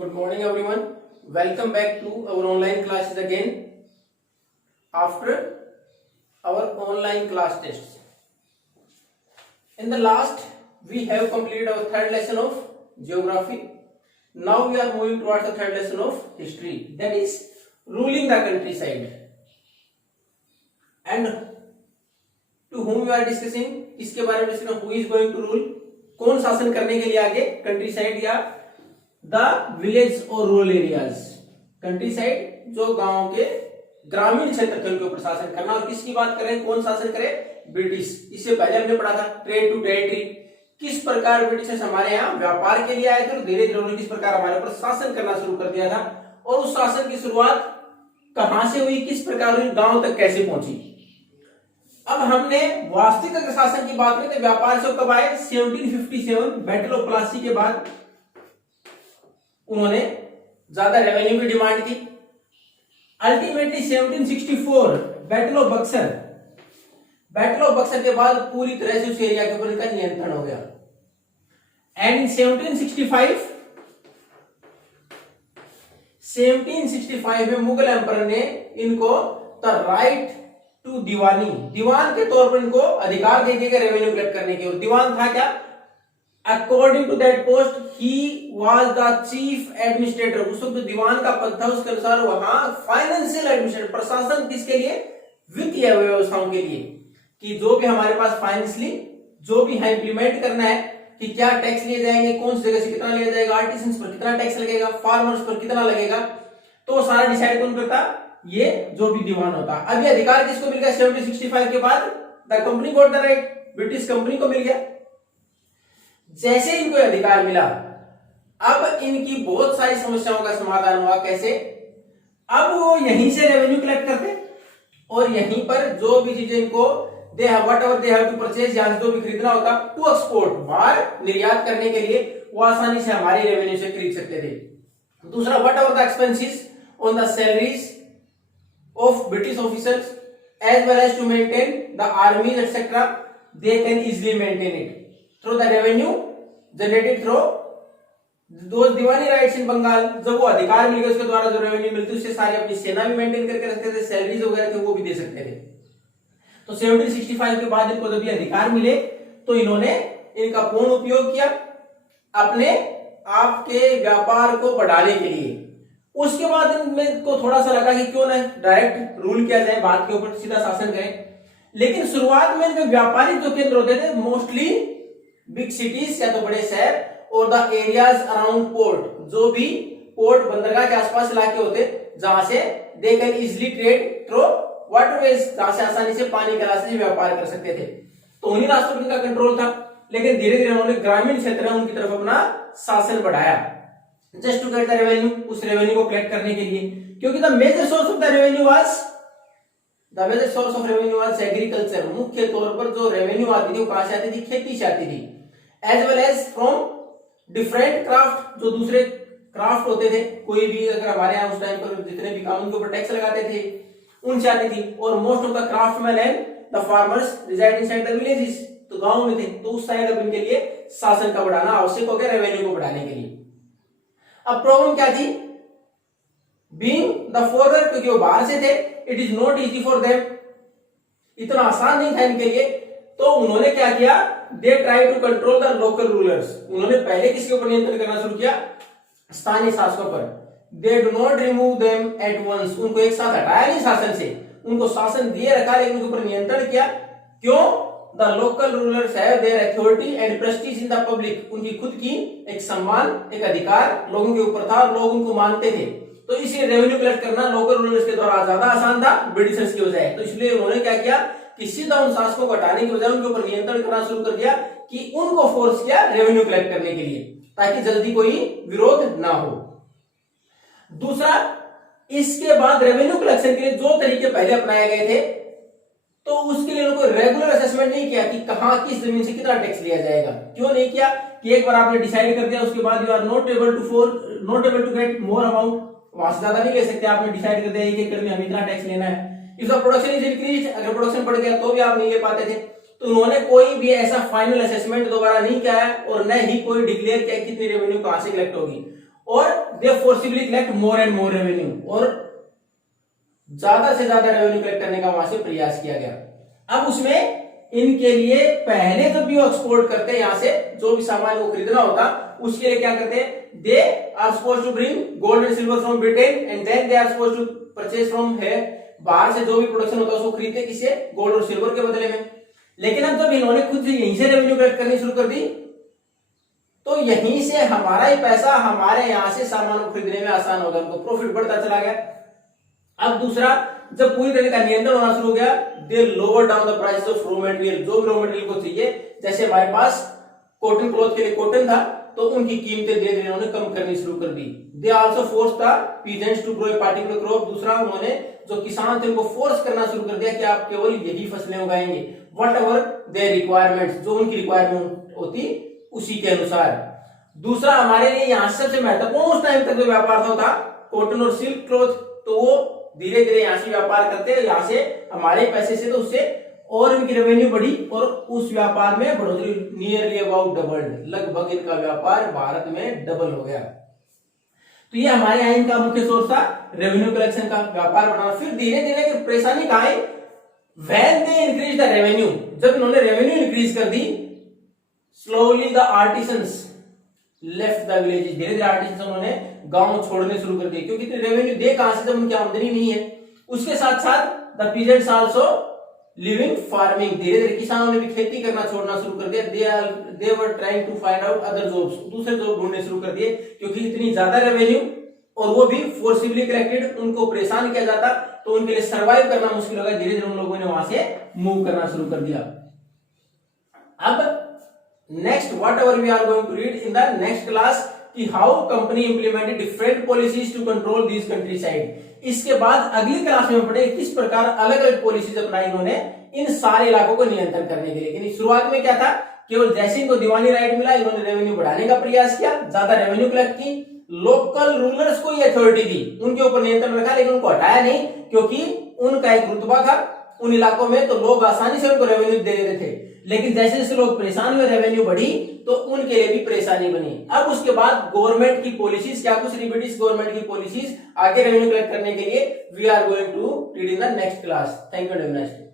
Good morning everyone. Welcome back to our online classes again after our online class tests. In the last we have completed our third lesson of geography. Now we are moving towards the third lesson of history, that is ruling the countryside. And to whom we are discussing, किसके बारे में discuss, who is going to rule, कौन शासन करने के लिए आगे country side या द विलेज और रूरल एरियाज। कंट्री साइड जो गांव के ग्रामीण क्षेत्र थे उनके ऊपर शासन करना। और किसकी बात कर रहे हैं, कौन शासन करे, ब्रिटिश। इससे पहले हमने पढ़ा था ट्रेड टू टेरिटरी, किस प्रकार ब्रिटिशर्स हमारे यहाँ व्यापार के लिए आए थे और धीरे धीरे उन्होंने किस प्रकार हमारे ऊपर शासन करना शुरू कर दिया था, और उस शासन की शुरुआत कहां से हुई, किस प्रकार हुई, गांव तक कैसे पहुंची। अब हमने वास्तविक अगर शासन की बात करें तो व्यापार से कब आए, 1757 बैटल ऑफ प्लासी के बाद उन्होंने ज्यादा रेवेन्यू की डिमांड की। Ultimately 1764 battle of Buxar, battle of Buxar के बाद पूरी तरह से उस एरिया के ऊपर इनका नियंत्रण हो गया। एंड इन 1765 में मुगल एम्पर ने इनको द राइट टू दीवानी, दीवान के तौर पर इनको अधिकार दे दिए गए रेवेन्यू कलेक्ट करने के। और दीवान था क्या, according to that post he was the chief administrator. उस वक्त जो दीवान का पद था उसके अनुसार वहां फाइनेंशियल एडमिनिस्ट्रेटर, प्रशासन किसके लिए, वित्तीय व्यवस्थाओं के लिए, कि जो भी हमारे पास फाइनेंशियली जो भी है इंप्लीमेंट करना है, कि क्या टैक्स लिए जाएंगे, कौन सी जगह से कितना लिया जाएगा, आर्टिसंस पर कितना टैक्स लगेगा, फार्मर्स पर कितना लगेगा, तो सारा डिसाइड कौन करता, ये जो भी दीवान होता। अब ये अधिकार किसको मिल गया 1765 के बाद, the company got the right, British company को मिल गया। जैसे इनको अधिकार मिला, अब इनकी बहुत सारी समस्याओं का समाधान हुआ। कैसे, अब वो यहीं से रेवेन्यू कलेक्ट करते और यहीं पर जो भी चीजें इनको दे whatever they have to purchase, यहां से जो भी खरीदना होता टू एक्सपोर्ट, बाहर निर्यात करने के लिए, वो आसानी से हमारी रेवेन्यू से खरीद सकते थे। दूसरा, whatever the expenses on the salaries of British officers as well as to maintain the armies etcetera, they can easily maintain it through the revenue generated through those Diwani rights in Bengal. जब वो अधिकार मिल गए उसके द्वारा जो revenue मिलती है उससे सारी अपनी सेना भी मेंटेन करके रखते थे, सैलरीज वगैरह थे वो भी दे सकते थे। तो 1765 के बाद इनको जब ये अधिकार मिले तो इन्होंने इनका पूर्ण उपयोग किया अपने आप के व्यापार को बढ़ाने के लिए। उसके बाद इनमें को थोड़ा सा लगा कि क्यों ना डायरेक्ट रूल किया जाए, बात के ऊपर सीधा शासन करें। लेकिन शुरुआत में इनके व्यापारिक जो केंद्र होते थे मोस्टली बिग सिटीज या तो बड़े शहर और द एरियाज अराउंड पोर्ट, जो भी पोर्ट बंदरगाह के आसपास इलाके होते जहां से दे can easily trade through waterways, जहां से आसानी से पानी के रास्ते से व्यापार कर सकते थे। तो उन्हीं रास्तों पर इनका कंट्रोल था। लेकिन धीरे धीरे उन्होंने ग्रामीण क्षेत्र है उनकी तरफ अपना शासन बढ़ाया, just to get the revenue, उस रेवेन्यू को कलेक्ट करने के लिए। क्योंकि the major source of the revenue was agriculture. मुख्य तौर पर जो रेवेन्यू आती थी वो कहां से आती थी, खेती से आती थी, as well as from different craft, जो दूसरे क्राफ्ट होते थे, कोई भी अगर हमारे यहाँ उस टाइम पर जितने भी कानून के ऊपर टैक्स लगाते थे उनसे आती थी। और most of the craftsman and the farmers reside inside the villages, तो गांव में थे। तो उस साइड अब इनके लिए शासन का बढ़ाना आवश्यक हो गया रेवेन्यू को बढ़ाने के लिए। अब प्रॉब्लम क्या थी, बीइंग द फॉरनर, क्योंकि वो बाहर से थे, it is not easy for them, इतना आसान नहीं था इनके लिए। तो उन्होंने क्या किया, they try to control the local rulers. उन्होंने पहले किसके ऊपर नियंत्रण करना शुरू किया, स्थानीय शासकों पर। They do not remove them at once, उनको एक साथ हटाया नहीं शासन से, उनको शासन दिए रखा लेकिन उनके ऊपर नियंत्रण किया। क्यों, the local rulers have their authority and Prestige in the public, उनकी खुद की एक सम्मान, एक अधिकार लोगों के ऊपर था, लोग उनको मानते थे। तो इसलिए रेवेन्यू कलेक्ट करना लोकल रूलर्स के द्वारा ज्यादा आसान था ब्रिटिशर्स की बजाय। तो इसलिए उन्होंने क्या किया कि सीधा उन शासकों को हटाने की बजाय उनके ऊपर नियंत्रण करना शुरू कर दिया, कि उनको फोर्स किया रेवेन्यू कलेक्ट करने के लिए, ताकि जल्दी कोई विरोध ना हो। दूसरा, इसके बाद रेवेन्यू कलेक्शन के लिए जो तरीके पहले अपनाए गए थे, तो उसके लिए उनको रेगुलर असेसमेंट नहीं किया कि कहां किस जमीन से कितना टैक्स लिया जाएगा। क्यों नहीं किया, कि एक बार आपने डिसाइड कर दिया उसके बाद you are not able to get more amount, वहां से ज्यादा नहीं ले सकते। आपने डिसाइड कर दिया एक एकड़ में हमें इतना टैक्स लेना है, if the production is increase, अगर प्रोडक्शन बढ़ गया तो भी आप नहीं ले पाते थे। तो उन्होंने कोई भी ऐसा फाइनल असेसमेंट दोबारा नहीं किया है और न ही कोई डिक्लेयर किया कितनी रेवेन्यू कहां से कलेक्ट होगी। और they forcibly collect more and more revenue, और ज्यादा से ज्यादा रेवेन्यू कलेक्ट करने का वहां से प्रयास किया गया। अब उसमें इनके लिए पहले जब भी वो एक्सपोर्ट करते हैं यहां से जो भी सामान वो खरीदना होता उसके लिए क्या करते हैं, they are supposed to bring gold and silver from Britain and then they are supposed to purchase from है, बाहर से जो भी प्रोडक्शन होता है उसको खरीदते किसे, गोल्ड और सिल्वर के बदले में। लेकिन अब जब इन्होंने खुद से यहीं से रेवेन्यू कलेक्ट करनी शुरू कर दी तो यहीं से हमारा ही पैसा हमारे यहां से सामान को खरीदने में आसान हो गया, उनको प्रॉफिट बढ़ता चला गया। अब दूसरा, जब पूरी तरह का नियंत्रण होना शुरू हो गया, they lower down the price of raw material, जो भी रॉ मटेरियल को चाहिए, जैसे हमारे पास कॉटन क्लॉथ के लिए कॉटन था तो उनकी कीमतें धीरे धीरे उन्होंने कम करनी शुरू कर दी। They also force the peasants to grow a particular crop, दूसरा उन्होंने जो किसान थे उनको फोर्स करना शुरू कर दिया कि आप केवल यही फसलें उगाएंगे, वट एवर देयर रिक्वायरमेंट्स, जो उनकी रिक्वायरमेंट होती उसी के अनुसार। दूसरा हमारे लिए यहाँ सबसे महत्वपूर्ण उस टाइम तक जो व्यापार था कॉटन और सिल्क क्लॉथ, तो वो धीरे धीरे यहाँ से व्यापार करते हैं, यहाँ से हमारे पैसे से, तो उससे और इनकी रेवेन्यू बढ़ी और उस व्यापार में बढ़ोतरी नियरली अबाउट डबल्ड, लगभग इनका व्यापार भारत में डबल हो गया। तो ये हमारे यहाँ इनका मुख्य सोर्स था रेवेन्यू कलेक्शन का, व्यापार बढ़ाना। फिर धीरे धीरे परेशानी कहाँ है, when they increase the revenue, जब इन्होंने रेवेन्यू इंक्रीज कर दी, slowly the artisans left the villages, धीरे धीरे आर्टिसंस उन्होंने गांव छोड़ने शुरू कर दिए, क्योंकि रेवेन्यू दे कहां से जब उनकी आमदनी नहीं है। उसके साथ साथ the peasants also living farming, धीरे धीरे किसानों ने भी खेती करना छोड़ना शुरू कर दिया। They were trying to find out other jobs, दूसरे जॉब ढूंढने शुरू कर दिए, क्योंकि इतनी ज्यादा रेवेन्यू और वो भी फोर्सिबली कलेक्टेड, उनको परेशान किया जाता तो उनके लिए सर्वाइव करना मुश्किल होगा। धीरे धीरे उन लोगों ने वहां से मूव करना शुरू कर दिया। अब next whatever we are going to read in the next class कि how company implemented different policies to control this countryside. इसके बाद अगली क्लास में पढ़े किस प्रकार अलग अलग पॉलिसीज अपनाई इन्होंने इन सारे इलाकों को नियंत्रण करने के लिए। लेकिन शुरुआत में क्या था, केवल जैसे इनको दीवानी राइट मिला इन्होंने रेवेन्यू बढ़ाने का प्रयास किया, ज्यादा रेवेन्यू कलेक्ट की, लोकल रूलर्स को ये अथॉरिटी दी, उनके ऊपर नियंत्रण रखा, लेकिन उनको हटाया नहीं, क्योंकि उनका एक रुतबा था उन इलाकों में, तो लोग आसानी से उनको रेवेन्यू दे देते थे। लेकिन जैसे जैसे लोग परेशान हुए, रेवेन्यू बढ़ी, तो उनके लिए भी परेशानी बनी। अब उसके बाद गवर्नमेंट की पॉलिसीज, क्या कुछ ब्रिटिश गवर्नमेंट की पॉलिसीज आगे रेवेन्यू कलेक्ट करने के लिए we are going to read in the next class. Thank you.